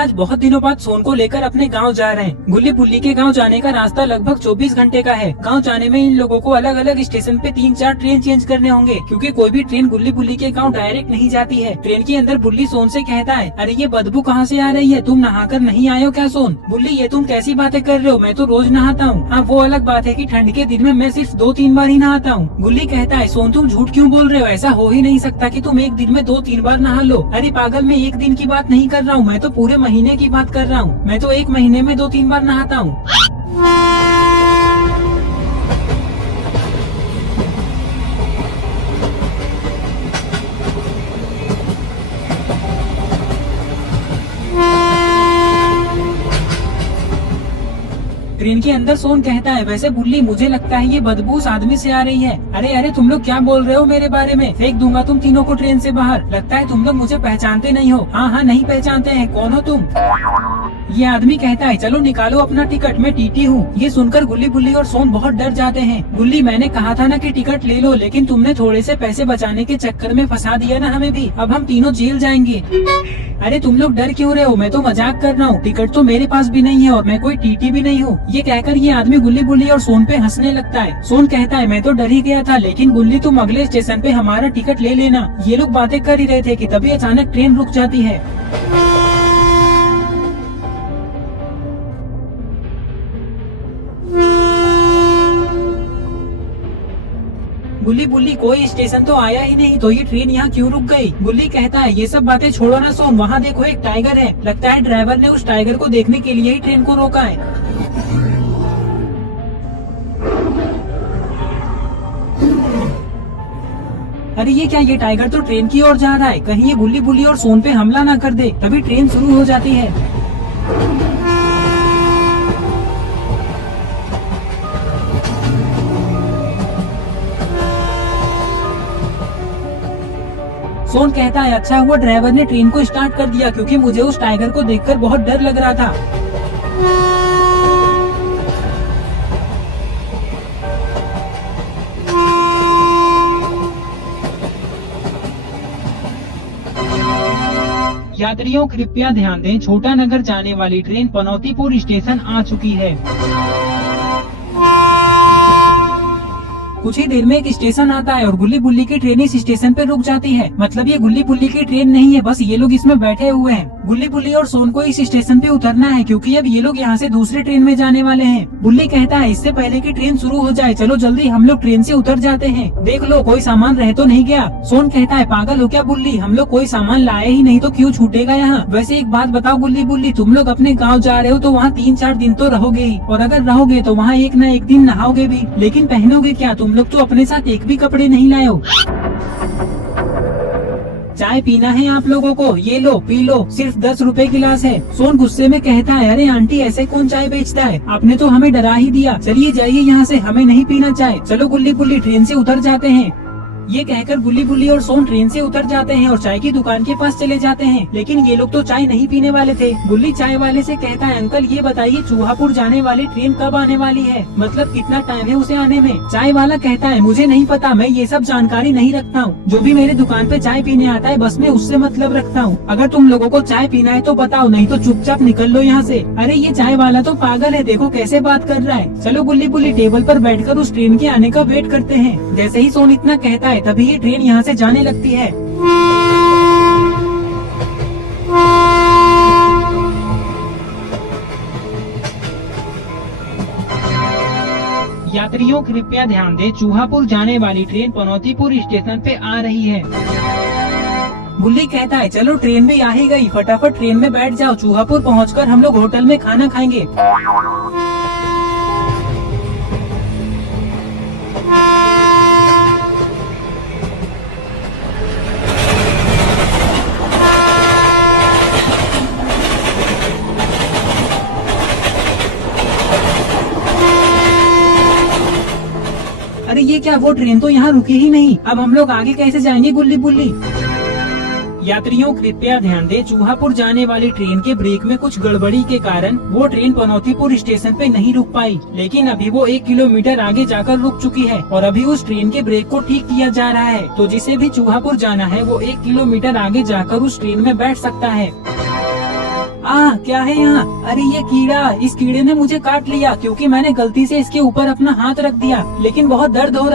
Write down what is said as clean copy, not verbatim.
आज बहुत दिनों बाद सोन को लेकर अपने गांव जा रहे हैं। गुल्ली बुल्ली के गांव जाने का रास्ता लगभग 24 घंटे का है। गांव जाने में इन लोगों को अलग अलग स्टेशन पे 3-4 ट्रेन चेंज करने होंगे, क्योंकि कोई भी ट्रेन गुल्ली बुल्ली के गांव डायरेक्ट नहीं जाती है। ट्रेन के अंदर बुल्ली सोन से कहता है, अरे ये बदबू कहाँ से आ रही है, तुम नहाकर नहीं आए हो क्या सोन? बुल्ली, ये तुम कैसी बातें कर रहे हो, मैं तो रोज नहाता हूँ। हाँ, वो अलग बात है कि ठंड के दिन में मैं सिर्फ 2-3 बार ही नहाता हूँ। गुल्ली कहता है, सोन तुम झूठ क्यों बोल रहे हो, ऐसा हो ही नहीं सकता कि तुम एक दिन में 2-3 बार नहा लो। अरे पागल, मैं एक दिन की बात नहीं कर रहा हूँ, मैं तो पूरे महीने की बात कर रहा हूँ। मैं तो एक महीने में 2-3 बार नहाता हूँ। ट्रेन के अंदर सोन कहता है, वैसे बुल्ली मुझे लगता है ये बदबू उस आदमी से आ रही है। अरे अरे, तुम लोग क्या बोल रहे हो मेरे बारे में, फेंक दूंगा तुम तीनों को ट्रेन से बाहर। लगता है तुम लोग मुझे पहचानते नहीं हो। हाँ हाँ, नहीं पहचानते हैं, कौन हो तुम? ये आदमी कहता है, चलो निकालो अपना टिकट, मैं टीटी हूँ। ये सुनकर गुल्ली बुल्ली और सोन बहुत डर जाते हैं। गुल्ली, मैंने कहा था ना कि टिकट ले लो, लेकिन तुमने थोड़े से पैसे बचाने के चक्कर में फंसा दिया ना हमें भी। अब हम तीनों जेल जाएंगे। अरे तुम लोग डर क्यों रहे हो, मैं तो मजाक कर रहा हूँ। टिकट तो मेरे पास भी नहीं है और मैं कोई टीटी भी नहीं हूँ। ये कहकर ये आदमी गुल्ली बुल्ली और सोन पे हंसने लगता है। सोन कहता है, मैं तो डर ही गया था, लेकिन गुल्ली तुम अगले स्टेशन पे हमारा टिकट ले लेना। ये लोग बातें कर ही रहे थे कि तभी अचानक ट्रेन रुक जाती है। गुल्ली बुल्ली, कोई स्टेशन तो आया ही नहीं, तो ये ट्रेन यहाँ क्यों रुक गई? गुल्ली कहता है, ये सब बातें छोड़ो ना सोन, वहाँ देखो एक टाइगर है। लगता है ड्राइवर ने उस टाइगर को देखने के लिए ही ट्रेन को रोका है। अरे ये क्या, ये टाइगर तो ट्रेन की ओर जा रहा है, कहीं ये गुल्ली बुल्ली और सोन पे हमला ना कर दे। तभी ट्रेन शुरू हो जाती है। सोन कहता है, अच्छा हुआ ड्राइवर ने ट्रेन को स्टार्ट कर दिया, क्योंकि मुझे उस टाइगर को देखकर बहुत डर लग रहा था। यात्रियों कृपया ध्यान दें, छोटा नगर जाने वाली ट्रेन पनौतीपुर स्टेशन आ चुकी है। कुछ ही देर में एक स्टेशन आता है और गुल्ली बुल्ली की ट्रेन इस स्टेशन पे रुक जाती है। मतलब ये गुल्ली बुल्ली की ट्रेन नहीं है, बस ये लोग इसमें बैठे हुए हैं। गुल्ली बुल्ली और सोन को इस स्टेशन पे उतरना है, क्योंकि अब ये लोग यहाँ से दूसरे ट्रेन में जाने वाले हैं। बुल्ली कहता है, इससे पहले कि ट्रेन शुरू हो जाए, चलो जल्दी हम लोग ट्रेन से उतर जाते हैं। देख लो कोई सामान रह तो नहीं गया। सोन कहता है, पागल हो क्या बुल्ली, हम लोग कोई सामान लाए ही नहीं तो क्यों छूटेगा यहाँ। वैसे एक बात बताओ गुल्ली बुल्ली, तुम लोग अपने गाँव जा रहे हो तो वहाँ 3-4 दिन तो रहोगे ही, और अगर रहोगे तो वहाँ एक न एक दिन नहाओगे भी, लेकिन पहनोगे क्या? तुम लोग तो अपने साथ एक भी कपड़े नहीं लाए हो। चाय पीना है आप लोगों को, ये लो पी लो, सिर्फ 10 रुपए गिलास है। सोन गुस्से में कहता है, अरे आंटी ऐसे कौन चाय बेचता है, आपने तो हमें डरा ही दिया। चलिए जाइए यहाँ से, हमें नहीं पीना चाय। चलो गुल्ली बुल्ली, ट्रेन से उतर जाते हैं। ये कहकर गुल्ली बुल्ली और सोन ट्रेन से उतर जाते हैं और चाय की दुकान के पास चले जाते हैं। लेकिन ये लोग तो चाय नहीं पीने वाले थे। गुल्ली चाय वाले से कहता है, अंकल ये बताइए चूहापुर जाने वाली ट्रेन कब आने वाली है, मतलब कितना टाइम है उसे आने में? चाय वाला कहता है, मुझे नहीं पता, मैं ये सब जानकारी नहीं रखता हूँ। जो भी मेरे दुकान पे चाय पीने आता है बस मैं उससे मतलब रखता हूँ। अगर तुम लोगों को चाय पीना है तो बताओ, नहीं तो चुपचाप निकल लो यहाँ से। अरे ये चाय वाला तो पागल है, देखो कैसे बात कर रहा है। चलो गुल्ली बुल्ली, टेबल पर बैठकर उस ट्रेन के आने का वेट करते हैं। जैसे ही सोन इतना कहता है तभी ये ट्रेन यहाँ से जाने लगती है। यात्रियों कृपया ध्यान दें, चूहापुर जाने वाली ट्रेन पनौतीपुर स्टेशन पे आ रही है। गुल्ली कहता है, चलो ट्रेन भी आ ही गई, फटाफट ट्रेन में बैठ जाओ, चूहापुर पहुंचकर हम लोग होटल में खाना खाएंगे। अरे ये क्या, वो ट्रेन तो यहाँ रुकी ही नहीं, अब हम लोग आगे कैसे जाएंगे गुल्ली बुल्ली? यात्रियों कृपया ध्यान दें, चूहापुर जाने वाली ट्रेन के ब्रेक में कुछ गड़बड़ी के कारण वो ट्रेन पनौतीपुर स्टेशन पे नहीं रुक पाई, लेकिन अभी वो 1 किलोमीटर आगे जाकर रुक चुकी है और अभी उस ट्रेन के ब्रेक को ठीक किया जा रहा है। तो जिसे भी चूहापुर जाना है वो 1 किलोमीटर आगे जाकर उस ट्रेन में बैठ सकता है। क्या है यहाँ? अरे ये कीड़ा, इस कीड़े ने मुझे काट लिया क्योंकि मैंने गलती से इसके ऊपर अपना हाथ रख दिया, लेकिन बहुत दर्द हो रहा है।